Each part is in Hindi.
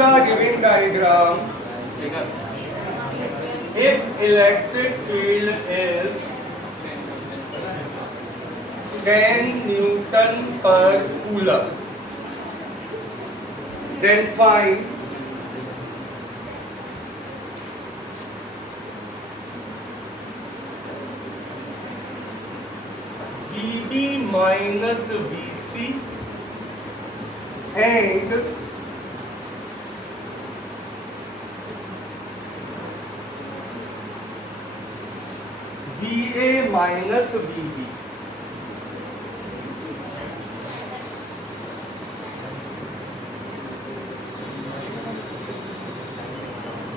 the given diagram, if electric field is 10 Newton per coulomb, then find VB minus VC and VA minus VB.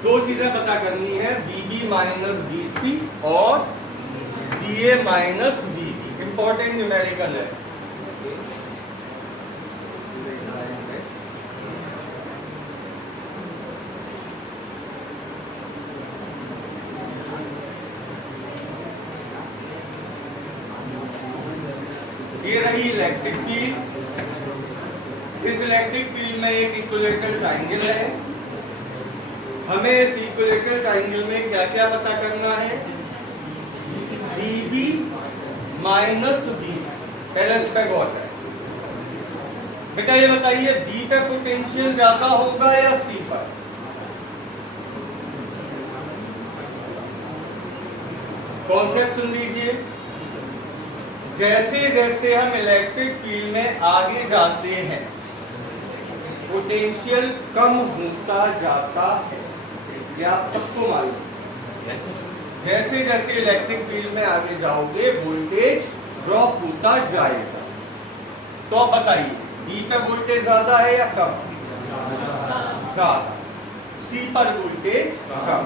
दो चीजें पता करनी है, VB माइनस VC और VA minus VB। Important numerical है। ये रही इलेक्ट्रिक फील्ड। इस इलेक्ट्रिक फील्ड में एक इक्विलेटरल ट्रायंगल है। हमें इस इक्विलेटरल ट्रायंगल में क्या क्या पता करना है? VB minus VC। पहले इस पे गौर करें। बेटा ये बताइए, B पे पोटेंशियल ज्यादा होगा या C पर? कॉन्सेप्ट सुन लीजिए। जैसे जैसे हम इलेक्ट्रिक फील्ड में आगे जाते हैं, पोटेंशियल कम होता जाता है। ये आप सबको मालूम है। जैसे जैसे इलेक्ट्रिक फील्ड में आगे जाओगे, वोल्टेज ड्रॉप होता जाएगा। तो अब बताइए, बी पे वोल्टेज ज्यादा है या कम? ज्यादा। सी पर वोल्टेज कम।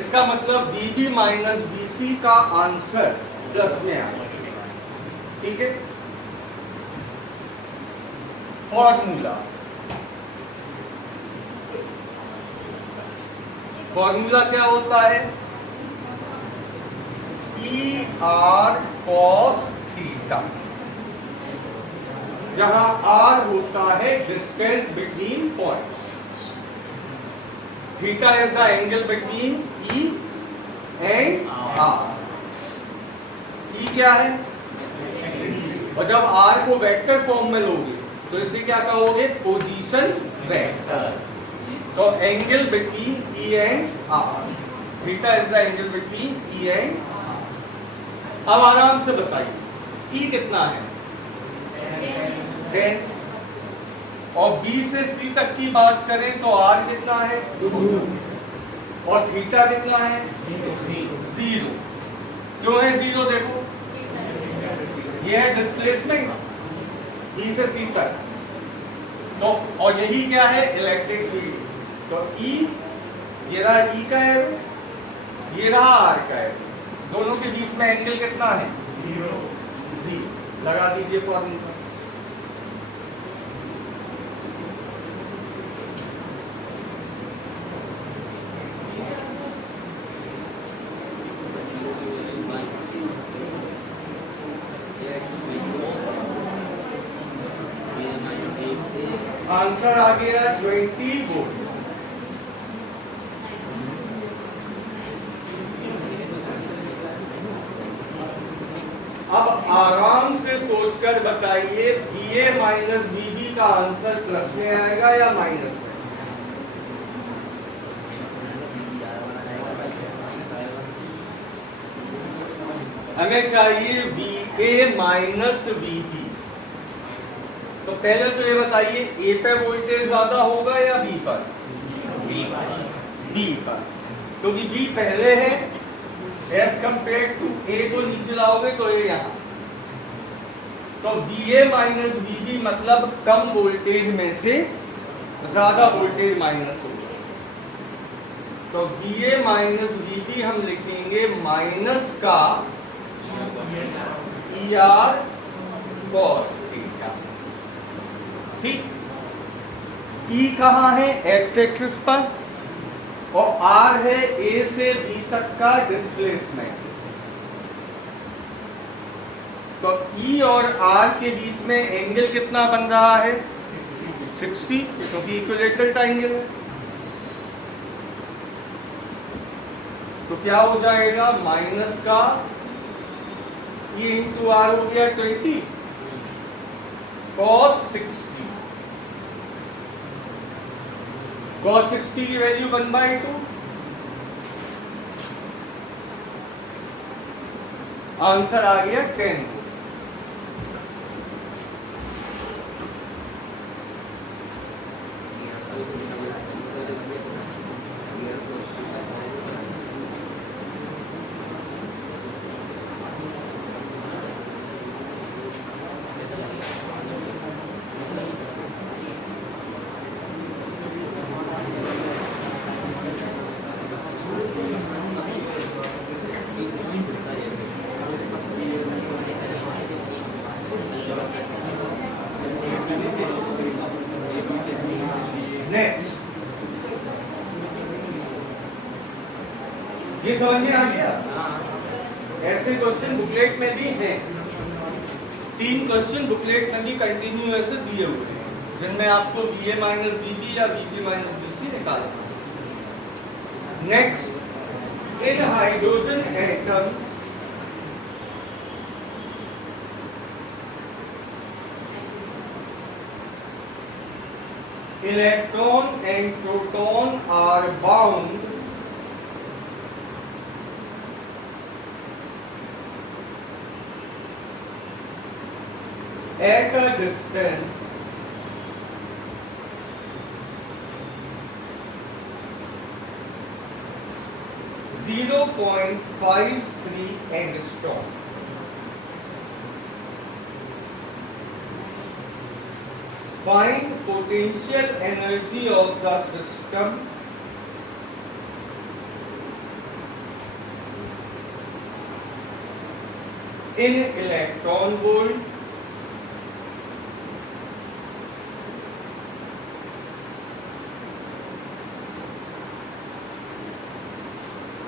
इसका मतलब VB माइनस VC का आंसर 10 में आएगा। ठीक है। फॉर्मूला क्या होता है? ER cos थीटा, जहां R होता है distance between points. Theta is the angle between E and R। E क्या है? और जब R को वेक्टर फॉर्म में लोगे तो इसे क्या कहोगे? Position vector. तो angle between E and R, theta is the angle between E and R। अब आराम से बताइए, E कितना है? 10। और B से C तक की बात करें तो R कितना है? 2। और थीटा कितना है? 0। क्यों है 0? देखो, ये है डिस्प्लेसमेंट B से C तक। तो और यही क्या है? Electric field. तो E, ये रहा E का है, ये रहा R का है। दोनों के बीच में एंगल कितना है? 0। लगा दीजिए फॉर्मूला। आंसर आ गया 20 वोल्ट। अब आराम से सोचकर बताइए, VA माइनस VB का आंसर प्लस में आएगा या माइनस में? हमें चाहिए VA माइनस VB। तो पहले तो ये बताइए, A पे वोल्टेज ज्यादा होगा या B पर? B पर, क्योंकि B पहले है एज कंपेयर टू A को नीचे लाओगे तो ये यहाँ। तो VA माइनस VB मतलब कम वोल्टेज में से ज्यादा वोल्टेज माइनस होगा। तो VA माइनस VB हम लिखेंगे माइनस का ER cos थीटा। ठीक। E कहाँ है? X एक्सिस पर, और R है A से B तक का डिस्प्लेसमेंट। तो E और R के बीच में एंगल कितना बन रहा है? 60 क्योंकि इक्विलेटरल ट्रायंगल है। तो क्या हो जाएगा, माइनस का ये इंटू आर हो गया 20 cos 60। cos 60 की वैल्यू 1/2, आंसर आ गया 10। नेक्स्ट, ये समझ में आ गया। ऐसे क्वेश्चन बुकलेट में भी हैं, 3 क्वेश्चन बुकलेट में भी कंटिन्यूअस दिए हुए हैं, जिनमें आपको VA माइनस BB या VB माइनस BC निकालना। Next, in hydrogen atom electron and proton are bound at a distance (0.53 angstrom). Find potential energy of the system in electron volt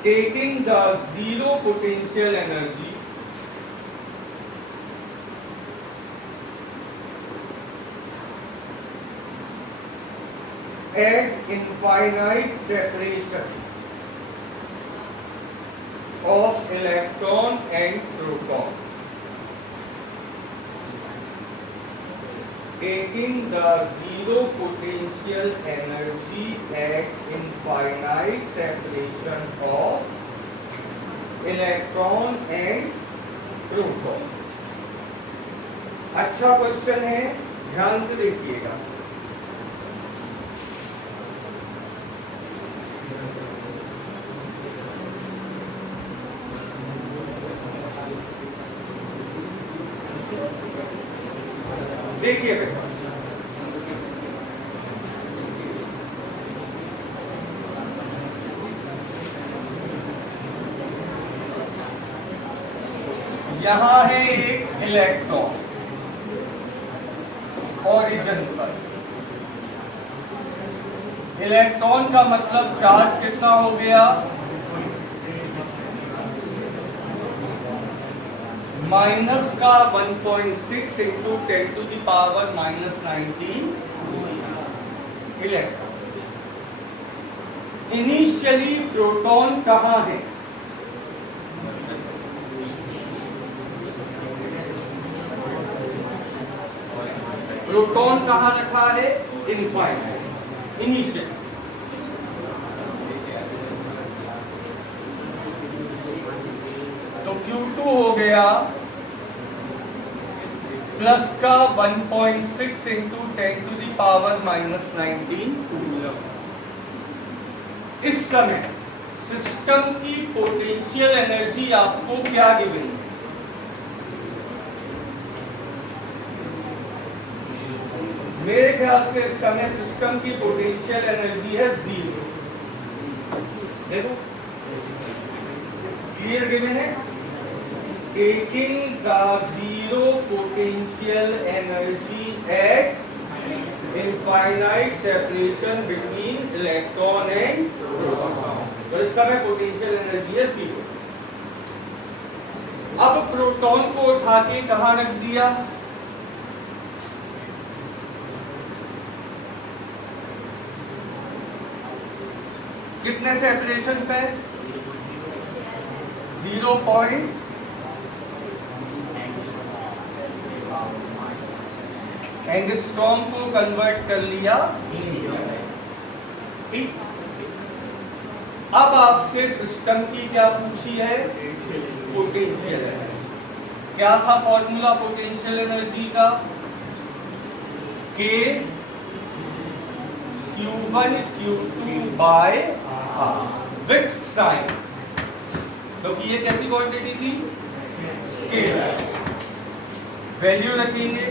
taking the zero potential energy at infinite separation of electron and proton, taking the zero potential energy at infinite separation of electron and proton। अच्छा क्वेश्चन है, ध्यान से देखिएगा। देखिए बेटा, यहां है एक इलेक्ट्रॉन ओरिजिन पर। इलेक्ट्रॉन का मतलब चार्ज कितना हो गया, माइनस का 1.6 into 10 to the power -19 electron. Initially proton कहाँ है, प्रोटॉन कहाँ रखा है, इनफाइनाइट इनिशियल। तो Q2 हो गया प्लस का 1.6 into 10 to the power -19 coulomb. इस समय सिस्टम की पोटेंशियल एनर्जी आपको क्या गिवन है, मेरे ख्याल से इस समय सिस्टम की पोटेंशियल एनर्जी है 0। देखो क्लियर गिवन है, taking the zero potential energy at infinite separation between electron and proton। तो इस समय पोटेंशियल एनर्जी है 0। अब प्रोटॉन को उठा के कहाँ रख दिया, कितने सेपरेशन पे? 0 पॉइंट एंगस्ट्रॉम को कन्वर्ट कर लिया। ठीक, अब आपसे सिस्टम की क्या पूछी है? Potential energy. क्या था फॉर्मूला पोटेंशियल एनर्जी का? K Q1 Q2 by R with sign. क्योंकि ये कैसी क्वांटिटी थी? स्केलर। वैल्यू रखेंगे,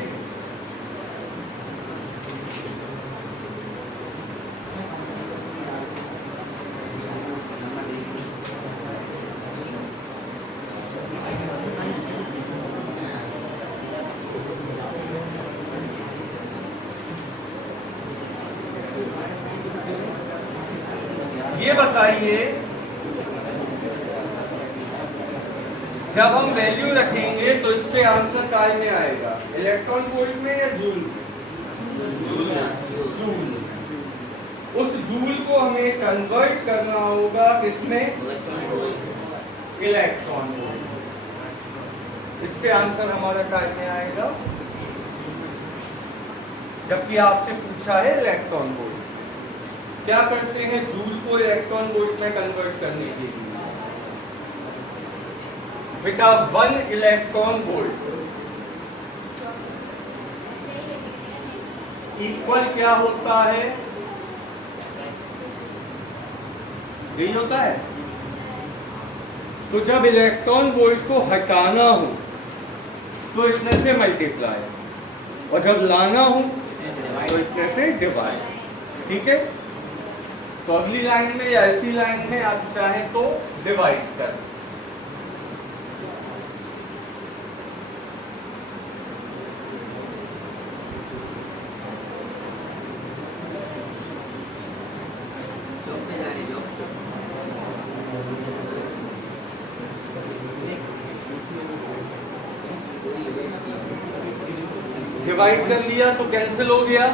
ये बताइए जब हम वैल्यू रखेंगे तो इससे आंसर काय में आएगा? इलेक्ट्रॉन वोल्ट में या जूल में? जूल में। उस जूल को हमें कन्वर्ट करना होगा किसमें? Electron volt. इससे आंसर हमारा काय में आएगा? जबकि आपसे पूछा है इलेक्ट्रॉन वोल्ट। क्या करते हैं जूल को इलेक्ट्रॉन वोल्ट में कन्वर्ट करने के लिए? बेटा 1 इलेक्ट्रॉन वोल्ट इक्वल क्या होता है? यही होता है। तो जब इलेक्ट्रॉन वोल्ट को हटाना हो तो इतने से मल्टीप्लाई, और जब लाना हो तो इतने से डिवाइड। ठीक है, तो अगली लाइन में या ऐसी लाइन में आप चाहें तो डिवाइड कर। डिवाइड कर लिया तो कैंसिल हो गया,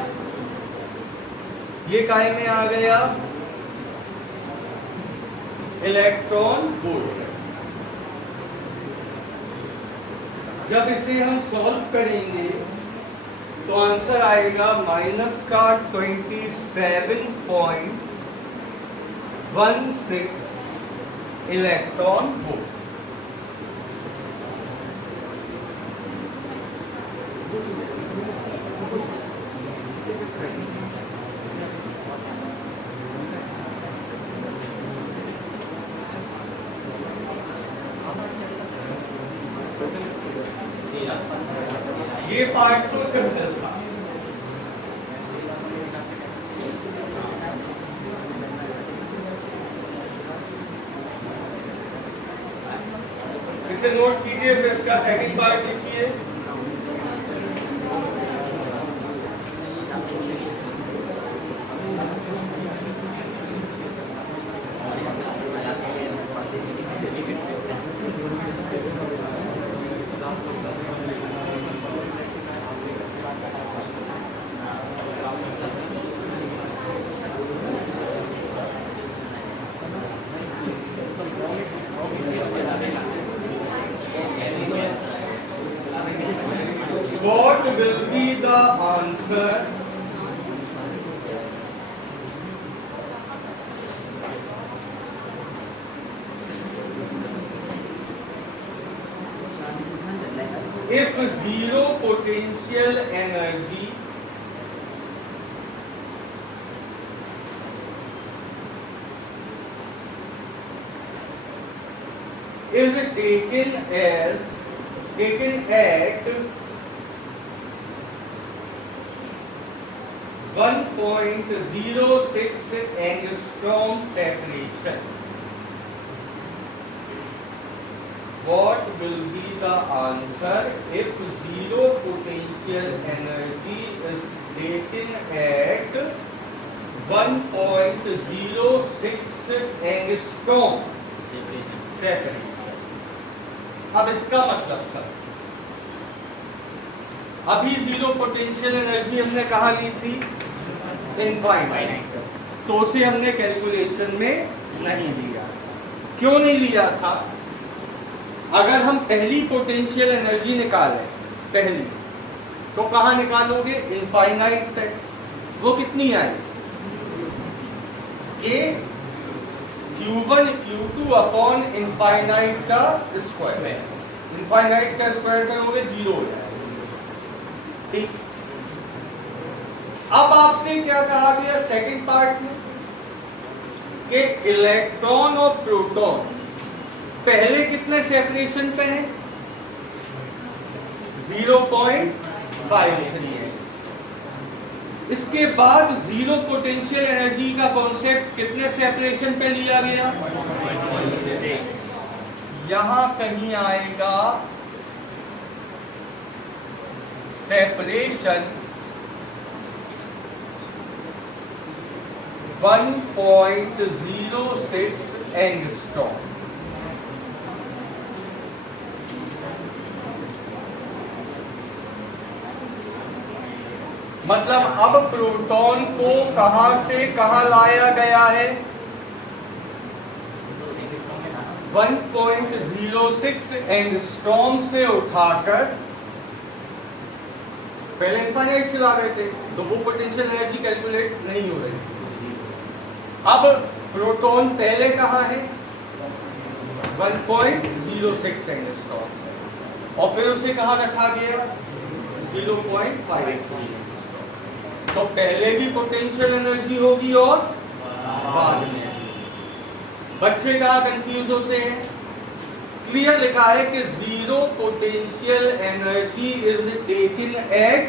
ये काय में आ गया? Electron volt. जब इसे हम सॉल्व करेंगे तो आंसर आएगा माइनस का 27.16 इलेक्ट्रॉन वोल्ट। ये पार्ट तो सिंपल था। इसे नोट कीजिए, फिर इसका सेकंड पार्ट लिखिए। What will be the answer if zero potential energy is taken at 1.06 angstrom separation? What will be the answer if zero potential energy is taken at 1.06 angstrom separation? अब इसका मतलब सर, अभी जीरो पोटेंशियल एनर्जी हमने कहाँ ली थी? इनफाइनाइट। तो तो उसे हमने कैलकुलेशन में नहीं लिया। क्यों नहीं लिया था? अगर हम पहली पोटेंशियल एनर्जी निकालें, पहली, तो कहाँ निकालोगे? इनफाइनाइट तक। वो कितनी आई? के Q1 Q2 अपॉन इनफाइनाइट का स्क्वायर। इनफाइनाइट का स्क्वायर करोगे 0 हो जाएगा। ठीक। अब आपसे क्या कहा गया सेकंड पार्ट में कि इलेक्ट्रॉन और प्रोटॉन पहले कितने सेपरेशन पे हैं? 0.53 है। इसके बाद जीरो पोटेंशियल एनर्जी का कॉन्सेप्ट कितने सेपरेशन पे लिया गया? यहां कहीं आएगा सेपरेशन 1.06 एंगस्ट्रॉम। मतलब अब प्रोटॉन को कहां से कहां लाया गया है? 1.06 एंगस्ट्रॉम से उठाकर, पहले इनफाइनाइट से ला रहे थे तो वो पोटेंशियल एनर्जी कैलकुलेट नहीं हो रही। अब प्रोटॉन पहले कहां है? 1.06 एंगस्ट्रॉम, और फिर उसे कहां रखा गया? 0.53। तो पहले भी पोटेंशियल एनर्जी होगी और बाद में। बच्चे कहाँ कंफ्यूज होते हैं? क्लियर लिखा है कि zero potential energy is taken at,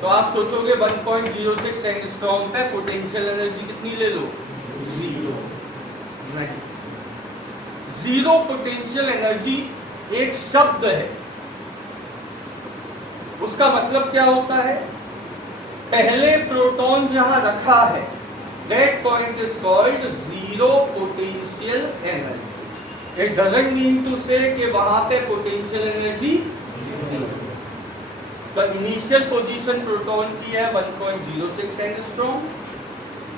तो आप सोचोगे 1.06 एंगस्ट्रॉम पे पोटेंशियल एनर्जी कितनी ले लो? 0। नहीं, जीरो पोटेंशियल एनर्जी एक शब्द है। उसका मतलब क्या होता है? पहले प्रोटॉन जहां रखा है, that point is called zero potential energy. It doesn't mean to say कि वहां पे potential energy zero। तो इनिशियल पोजीशन प्रोटॉन की है 1.06 एंगस्ट्रॉम,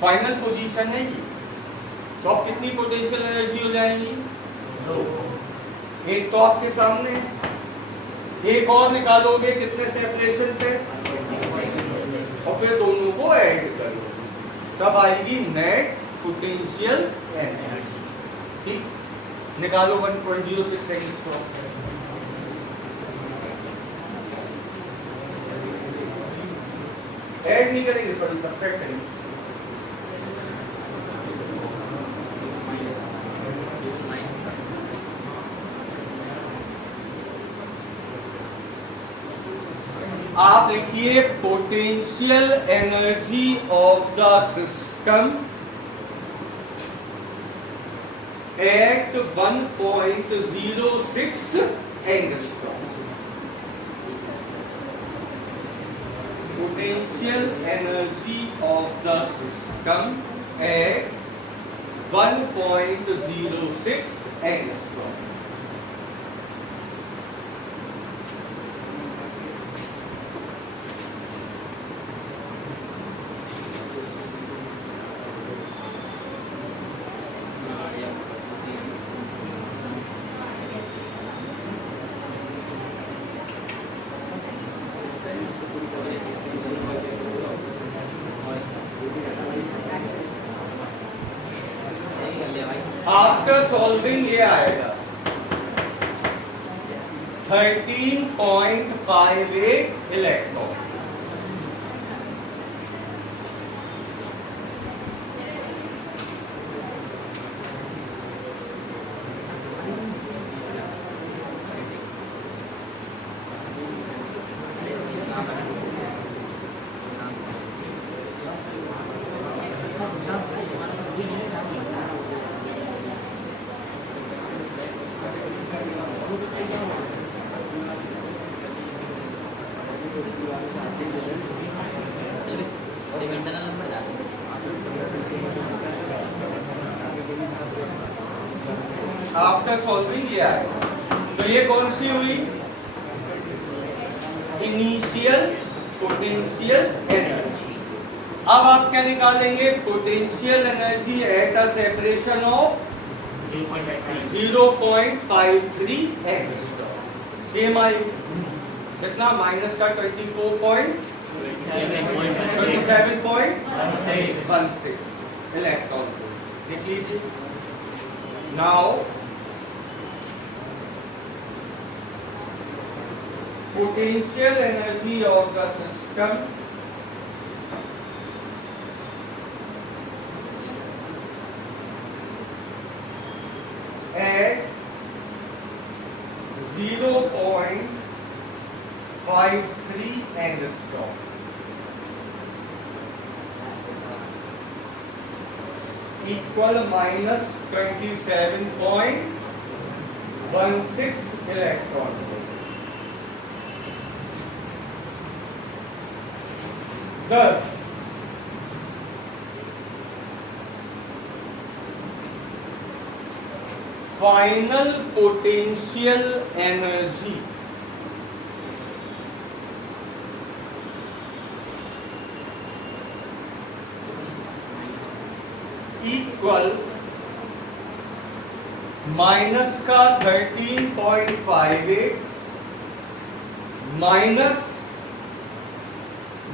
फाइनल पोजीशन है ये। तो अब कितनी पोटेंशियल एनर्जी हो जाएगी? 2। एक तो आपके सामने है, एक और निकालोगे कितने सेपरेशन पे, और फिर दोनों को ऐड करोगे, तब आएगी नेट पोटेंशियल एनर्जी। ठीक, निकालो 1.06 एंगस्ट्रॉम। ऐड नहीं करेंगे, सॉरी सब्ट्रैक्ट करेंगे। आप लिखिए potential energy of the system eight 1.06 angstrom. Potential energy of the system eight 1.06 angstrom. After solving ये आएगा 13.58 इलेक्ट्रॉन। आफ्टर सॉल्विंग ये आएगा। तो ये कौन सी हुई? Initial potential energy. अब आप क्या निकालेंगे? Potential energy at a separation of 0.53 angstrom. Same I कितना? माइनस का 27.16 इलेक्ट्रॉन को लिख लीजिए। Now potential energy of the system at 0.53 angstrom equal minus 27.16 electron volt. Thus, final potential energy equal minus का 13.58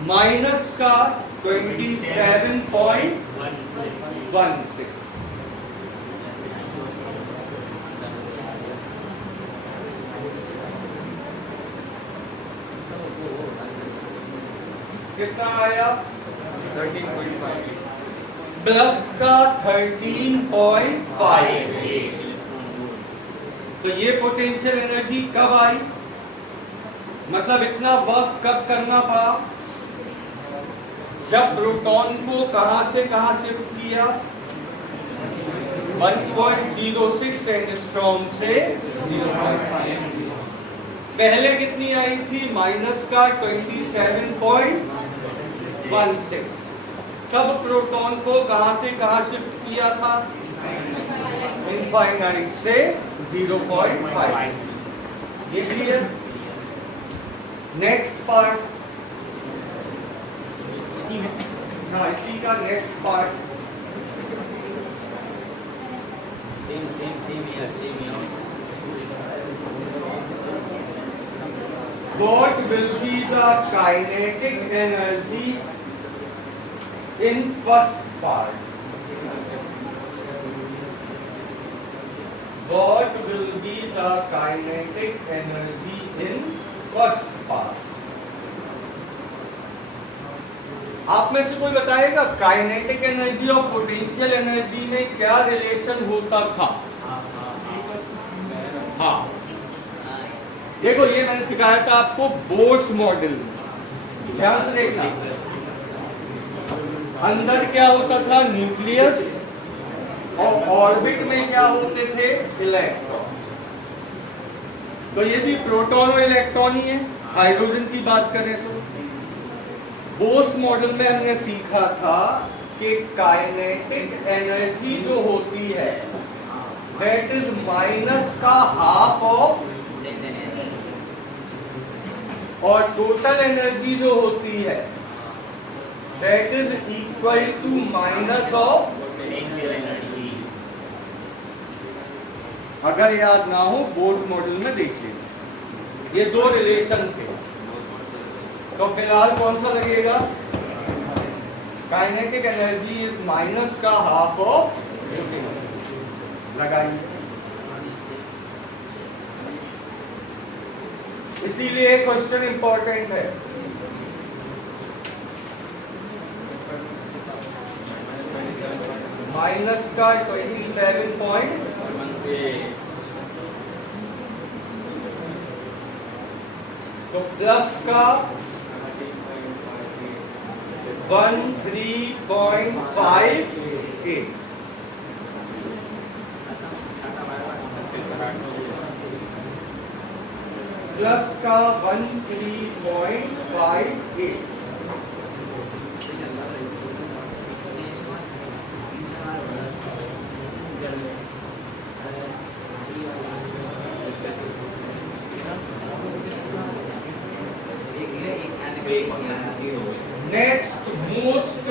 माइनस का 27.16 कितना आया? 13.58 प्लस का 13.58। तो ये पोटेंशियल एनर्जी कब आई? मतलब इतना वर्क कब करना पड़ा? जब प्रोटॉन को कहां से कहां शिफ्ट किया? 1.06 एंगस्ट्रॉम से 0.5। पहले कितनी आई थी? माइनस का 27.16। तब प्रोटॉन को कहां से कहां शिफ्ट किया था? इनफाइनाइट से 0.5। ये क्लियर? नेक्स्ट पार्ट, इसी का next part What will be the kinetic energy in first part? What will be the kinetic energy in first part? आप में से कोई बताएगा काइनेटिक एनर्जी और पोटेंशियल एनर्जी में क्या रिलेशन होता था? हाँ, देखो ये मैंने सिखाया था आपको बोर्स मॉडल, ध्यान से देखना। अंदर क्या होता था? न्यूक्लियस, और ऑर्बिट में क्या होते थे? इलेक्ट्रॉन। तो ये भी प्रोटॉन और इलेक्ट्रॉन ही है। हाइड्रोजन की बात करें तो बोर्स मॉडल में हमने सीखा था कि काइनेटिक एनर्जी जो होती है दैट इज माइनस का हाफ ऑफ, और टोटल एनर्जी जो होती है that is equal to minus of. अगर याद ना हो बोर्स मॉडल में देखिए ये दो रिलेशन थे। तो फिलहाल कौन सा लगेगा? काइनेटिक एनर्जी इज माइनस का हाफ ऑफ, लगाइए। इसीलिए क्वेश्चन इंपॉर्टेंट है। माइनस का 27.1, तो प्लस का 13.58, प्लस का 13.58। Next most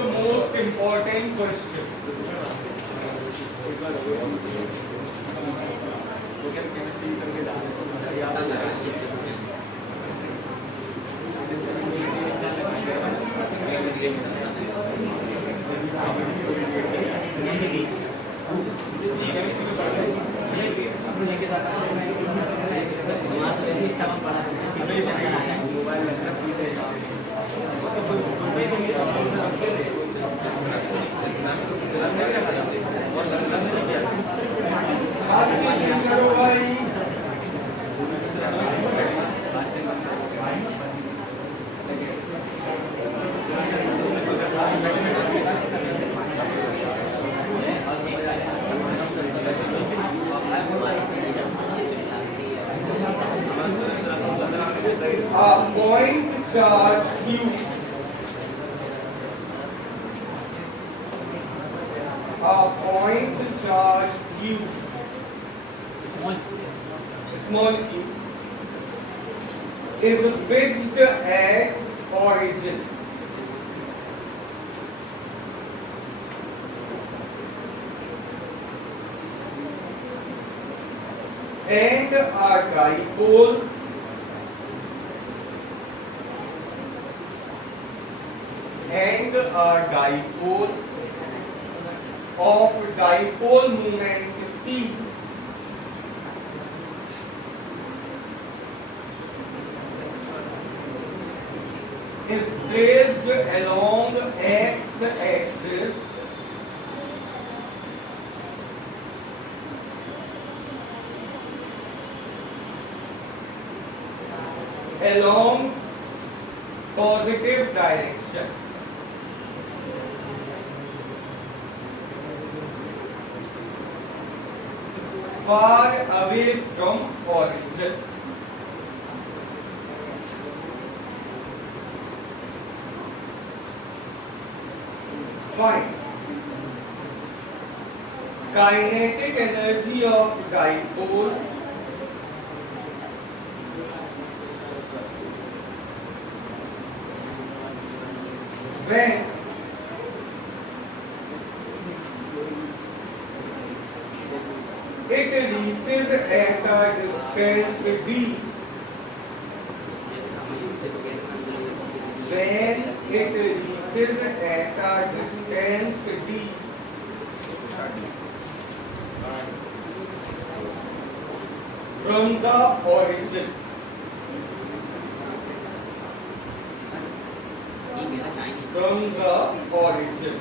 point charge Q small q is fixed at origin and a dipole of dipole moment P is placed along x-axis along positive direction. Far away from origin. Find kinetic energy of dipole when it reaches at a distance d. When it reaches at a distance d from the origin. From the origin.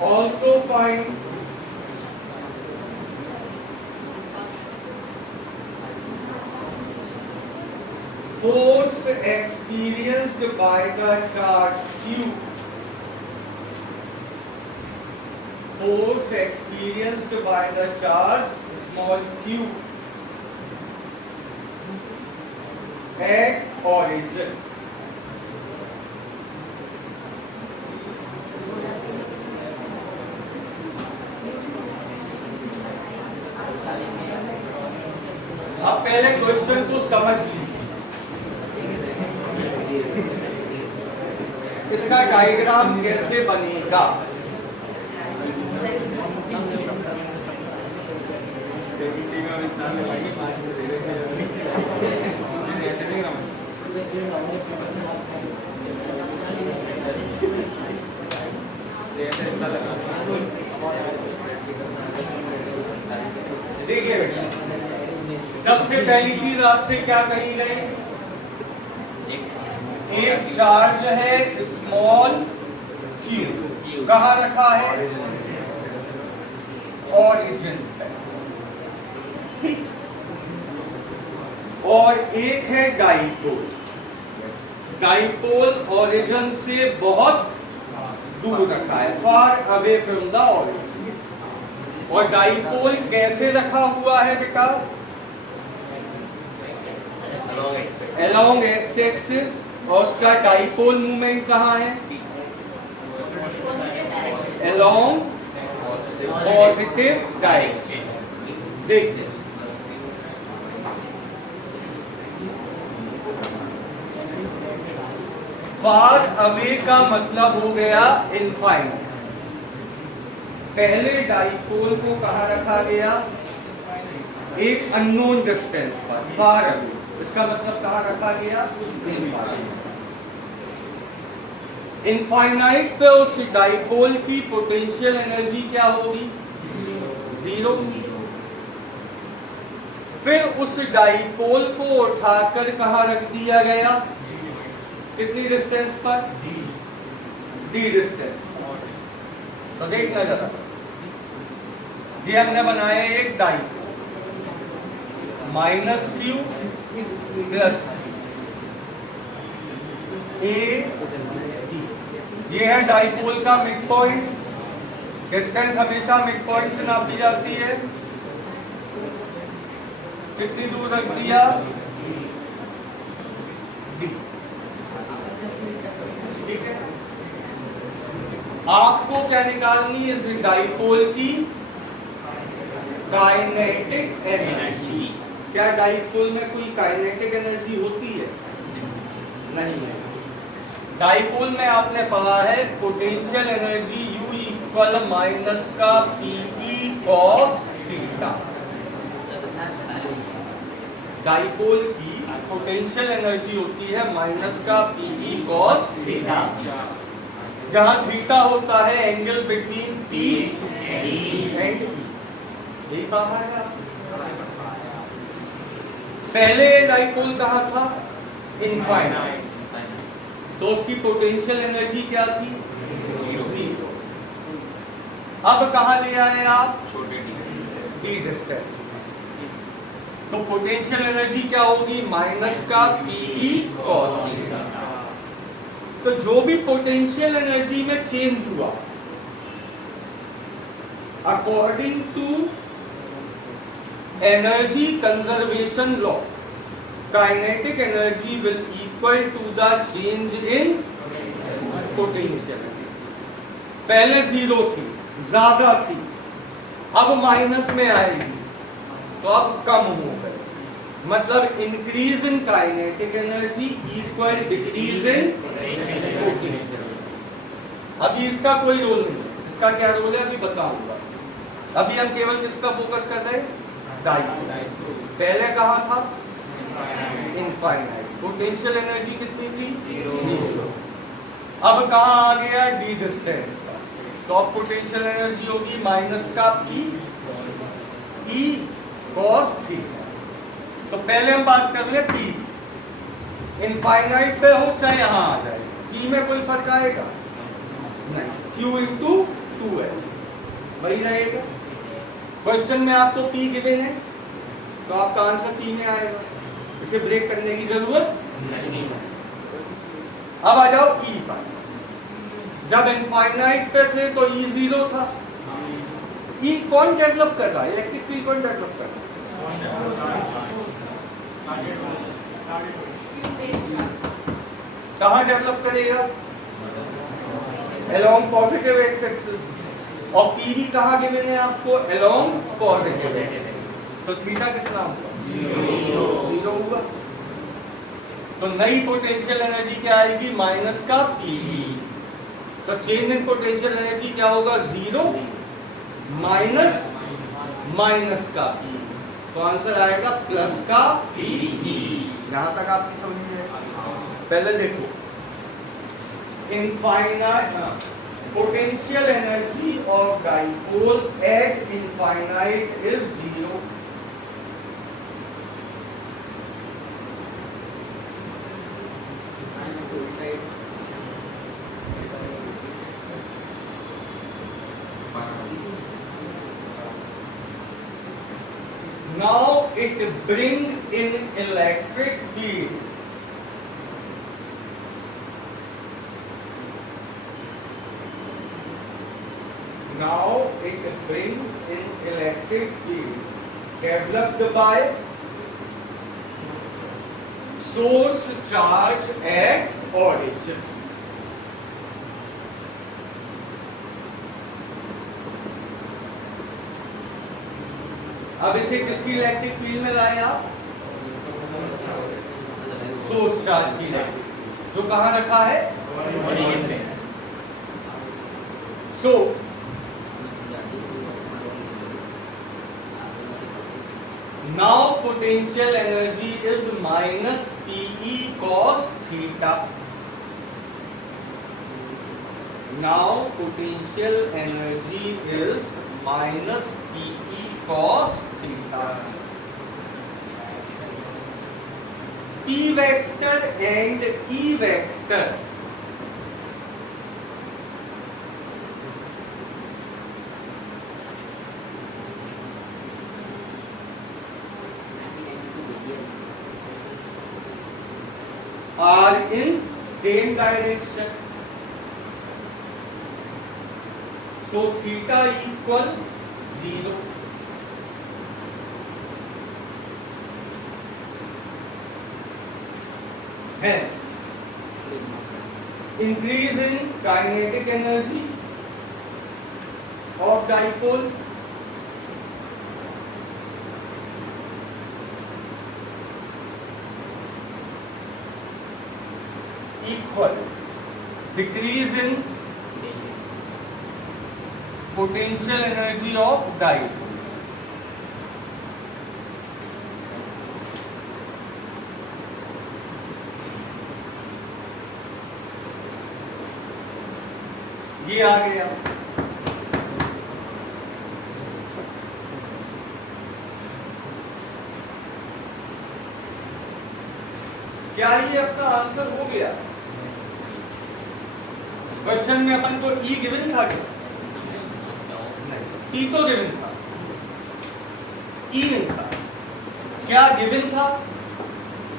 Also find force experienced by the charge Q. Force experienced by the charge small q at origin. अब पहले क्वेश्चन को समझ लीजिए। इसका डायग्राम कैसे बनेगा? देखिए बेटा, सबसे पहली चीज आपसे क्या कही गई? एक चार्ज है स्मॉल q, कहाँ रखा है? ऑरिजिन पे, ठीक। और एक है डाइपोल। डाइपोल ऑरिजिन से बहुत दूर रखा है, far away from the origin. और डाइपोल कैसे रखा हुआ है बेटा? along x axis। और उसका डाइपोल मूवमेंट कहाँ है? along positive direction. देखिए फार अवे का मतलब हो गया इनफाइनाइट। पहले डाइपोल को कहाँ रखा गया? एक अननोन डिस्टेंस पर, फार अवे। इसका मतलब कहाँ रखा गया? इनफाइनाइट पे उस डाइपोल की पोटेंशियल एनर्जी क्या होगी? जीरो। फिर उस डाइपोल को उठाकर कहां रख दिया गया? कितनी डिस्टेंस पर? D distance. तो देखना जरा, ये हमने बनाया एक डाइपोल, माइनस क्यू प्लस ए, ये है डाइपोल का मिड पॉइंट। डिस्टेंस हमेशा मिड पॉइंट से नापी जाती है। कितनी दूर रख दिया? डी। ठीक है, आपको क्या निकालनी है? इस डाइपोल की काइनेटिक एनर्जी। क्या डाइपोल में कोई काइनेटिक एनर्जी होती है? नहीं है। डाइपोल में आपने पढ़ा है potential energy U equal minus का पीई कॉस थीटा। डाइपोल की पोटेंशियल एनर्जी होती है माइनस का पीई कॉस थीटा, जहां थीटा होता है angle between P and E। यही पढ़ा है। पहले डाइपोल कहां था? इनफाइनाइट। तो उसकी पोटेंशियल एनर्जी क्या थी? 0। अब कहां ले आए आप? छोटे डी डिस्टेंस। तो पोटेंशियल एनर्जी क्या होगी? माइनस का पीई कॉस थीटा। तो जो भी पोटेंशियल एनर्जी में चेंज हुआ according to energy conservation law, kinetic energy will equal to the change in potential energy. पहले 0 थी, ज्यादा थी, अब माइनस में आएगी, तो अब कम हो गई। मतलब increase in kinetic energy equal decrease in potential. अभी इसका कोई रोल नहीं है। इसका क्या रोल है अभी बताऊंगा। अभी हम केवल किस पर फोकस कर रहे हैं? डाइपोल। पहले कहां था? इनफाइनाइट। पोटेंशियल एनर्जी कितनी थी? 0। अब कहां आ गया? डी डिस्टेंस का। तो अब पोटेंशियल एनर्जी होगी माइनस का ई कॉस थीटा। तो पहले हम बात कर ले पी। इनफाइनाइट पे हो चाहे यहां आ जाए, पी में कोई फर्क आएगा नहीं। क्यू इंटू 2 वही रहेगा। क्वेश्चन में आपको पी गिवन है, तो आपका आंसर पी में आएगा। इसे ब्रेक करने की जरूरत नहीं है। अब आ जाओ ई पर। जब इनफाइनाइट पे थे तो ई 0 था। ई कौन डेवलप कर रहा है? इलेक्ट्रिक फील्ड कौन डेवलप कर रहा है? कहां डेवलप करेगा? Along positive x axis. और पीवी कहां गिवन है आपको? Along positive x. तो थीटा कितना होगा? 0 होगा। तो नई पोटेंशियल एनर्जी क्या आएगी? माइनस का पीवी। तो चेंज इन पोटेंशियल एनर्जी क्या होगा? 0 माइनस माइनस का पी। तो आंसर आएगा प्लस का पी। यहां तक आपकी समझ में है? पहले देखो, infinite potential energy of dipole at infinite is 0। Now it bring in electric field. Now it bring in electric field developed by source charge at origin. अब इसे किसकी इलेक्ट्रिक फील्ड में लाए आप? सोर्स चार्ज की इलेक्ट्रिक, जो कहां रखा है? ओरिजिन में। So now potential energy is minus PE cos theta. Now potential energy is minus PE cos theta. P vector and E vector are in same direction. So theta equal 0. Hence, increase in kinetic energy of dipole equal decrease in potential energy of dipole. ये आ गया। क्या ये अपना आंसर हो गया? क्वेश्चन में अपन को ई गिवन था क्या? ई तो गिवन था, ई नहीं था। क्या गिवन था?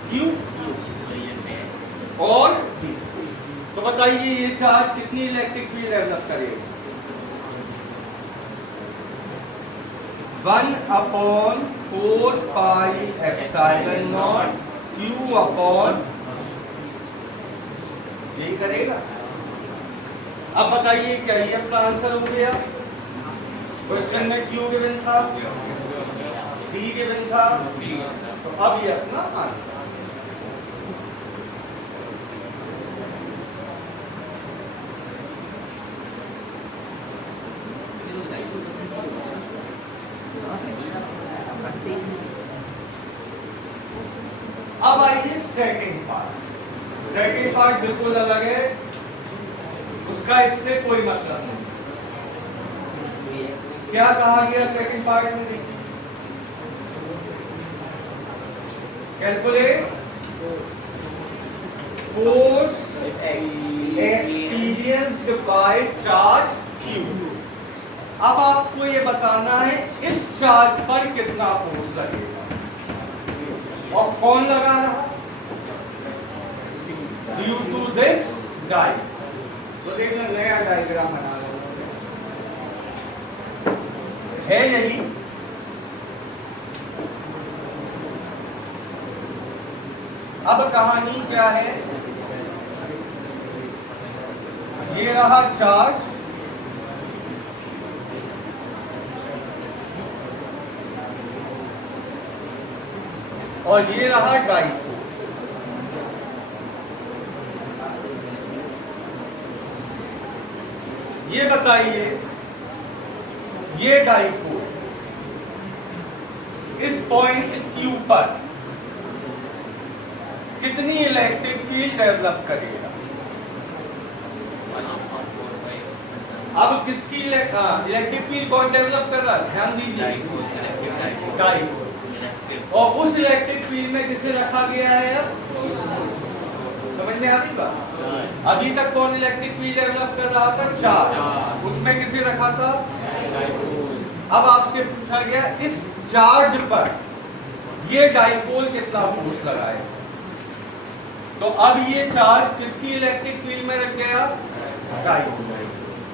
क्यू और डी। तो बताइए ये चार्ज कितनी इलेक्ट्रिक फील्ड डेवलप करेगा? 1/4 pi epsilon not Q upon, यही करेगा। अब बताइए क्या ये अपना आंसर हो गया? क्वेश्चन में Q गिवन था, D गिवन था, तो अब ये अपना आंसर। अब आइए सेकंड पार्ट। सेकंड पार्ट बिल्कुल अलग है, उसका इससे कोई मतलब नहीं। क्या कहा गया सेकंड पार्ट में? देखिए, calculate force experienced by charge Q। अब आपको ये बताना है इस चार्ज पर कितना फोर्स लगेगा और कौन लगा रहा? ड्यू टू दिस डाई। तो देखना नया डायग्राम बना लो, है यही। अब कहानी क्या है? ये रहा चार्ज, और ये रहा डाइपोल। ये बताइए ये डाइपोल इस पॉइंट Q पर कितनी इलेक्ट्रिक फील्ड डेवलप करेगा? अब किसकी इलेक्ट्रिक फील्ड कौन डेवलप कर रहा है? ध्यान दीजिए, डाइपोल। और उस इलेक्ट्रिक फील्ड में किसे रखा गया है? समझ में आती बात? अभी तक कौन इलेक्ट्रिक फील्ड डेवलप कर रहा था? चार्ज। उसमें किसे रखा था? अब आपसे पूछा गया इस चार्ज पर ये डाइपोल कितना फोर्स लगाए। तो अब ये चार्ज किसकी इलेक्ट्रिक फील्ड में रख गया? डाइपोल।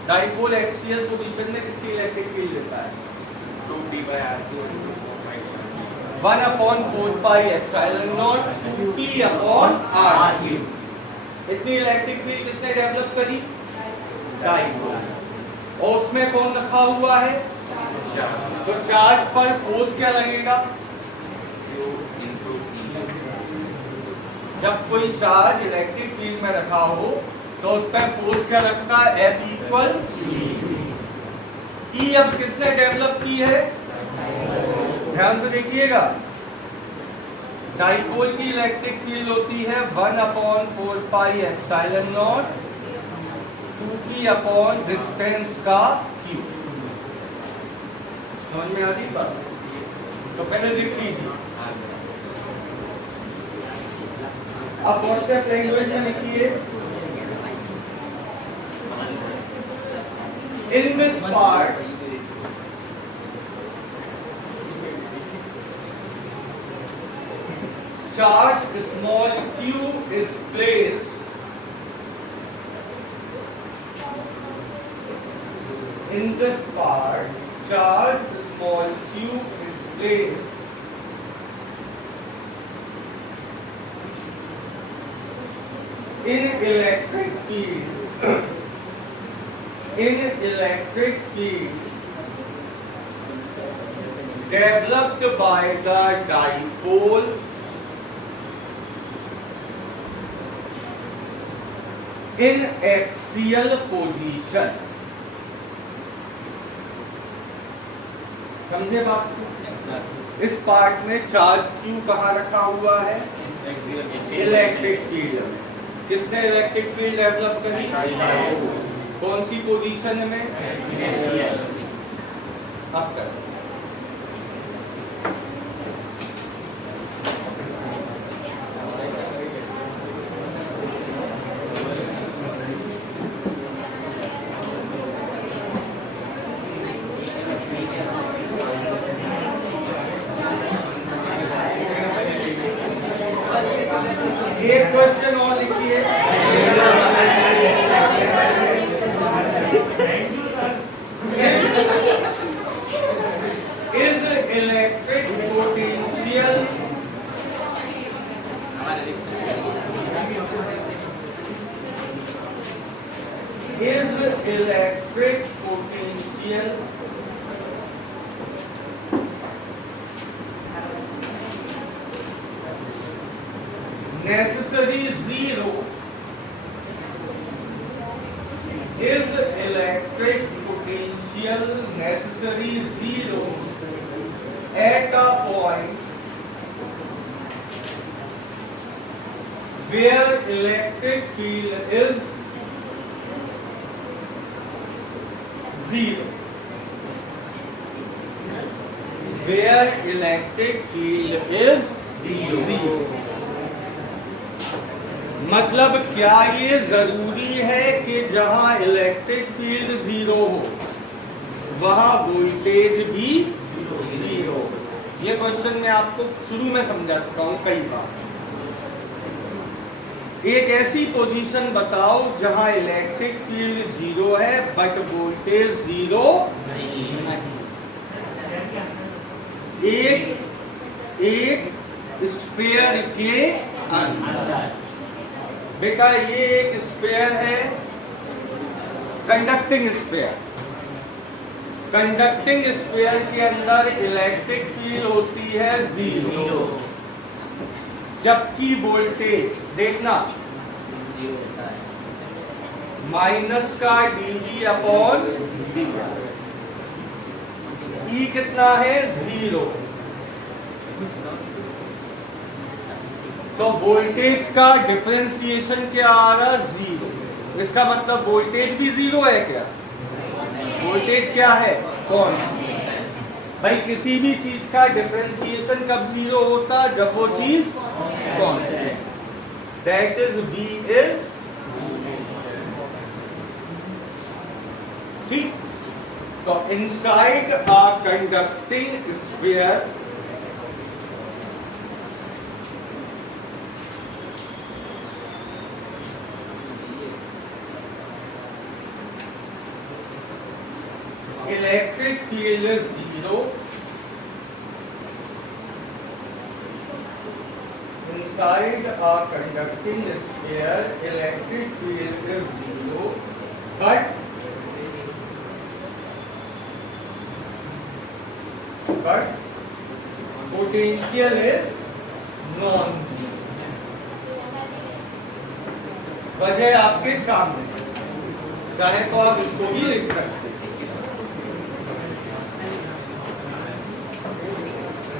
डाइपोल एक्सियल पोजीशन में कितनी इलेक्ट्रिक फील्ड देता है? 1/4 pi epsilon not 2p upon r3। इतनी इलेक्ट्रिक फील्ड किसने डेवलप करी? डाइपोल। और उसमें कौन रखा हुआ है? तो चार्ज पर फोर्स क्या लगेगा? जब कोई चार्ज इलेक्ट्रिक फील्ड में रखा हो तो उस पर फोर्स क्या लगता है? F equal E। अब किसने डेवलप की है? ध्यान से देखिएगा, डाइपोल की इलेक्ट्रिक फील्ड होती है 1/4 pi epsilon not 2p upon distance का Q। समझ में आ रही बात? तो पहले लिख लीजिए अब व्हाट्सएप लैंग्वेज में लिखिए, in this part charge small q is placed in this part, charge small q is placed in electric field developed by the dipole in axial position। समझे बात को? इस पार्ट में चार्ज Q कहाँ रखा हुआ है? इलेक्ट्रिक फील्ड में। किसने इलेक्ट्रिक फील्ड डेवलप करी? कौन सी पोजीशन में? अब कर एक क्वेश्चन और लिखिए, is electric potential necessary zero? Is electric potential necessary zero at a point where electric field is zero? Where electric field is zero। मतलब क्या ये जरूरी है कि जहां इलेक्ट्रिक फील्ड जीरो हो वहां वोल्टेज भी जीरो? ये क्वेश्चन मैं आपको शुरू में समझा चुका हूं कई बार। एक ऐसी पोजीशन बताओ जहां इलेक्ट्रिक फील्ड जीरो है बट वोल्टेज जीरो नहीं। एक स्फीयर के अंदर, बेटा ये एक स्फीयर है, कंडक्टिंग स्फीयर। कंडक्टिंग स्फीयर के अंदर इलेक्ट्रिक फील्ड होती है जीरो, जबकि वोल्टेज देखना माइनस का dV अपॉन dt। E कितना है? जीरो। तो वोल्टेज का डिफरेंशिएशन क्या आ रहा? जीरो। इसका मतलब वोल्टेज भी जीरो है क्या? वोल्टेज क्या है? कांस्टेंट। भाई किसी भी चीज का डिफरेंशिएशन कब जीरो होता? जब वो चीज constant. That is V is ठीक। तो inside a conducting sphere electric field is zero inside a conducting sphere. Electric field is zero but potential is non-zero। वजह आपके सामने, चाहे तो आप इसको भी लिख सकते हैं।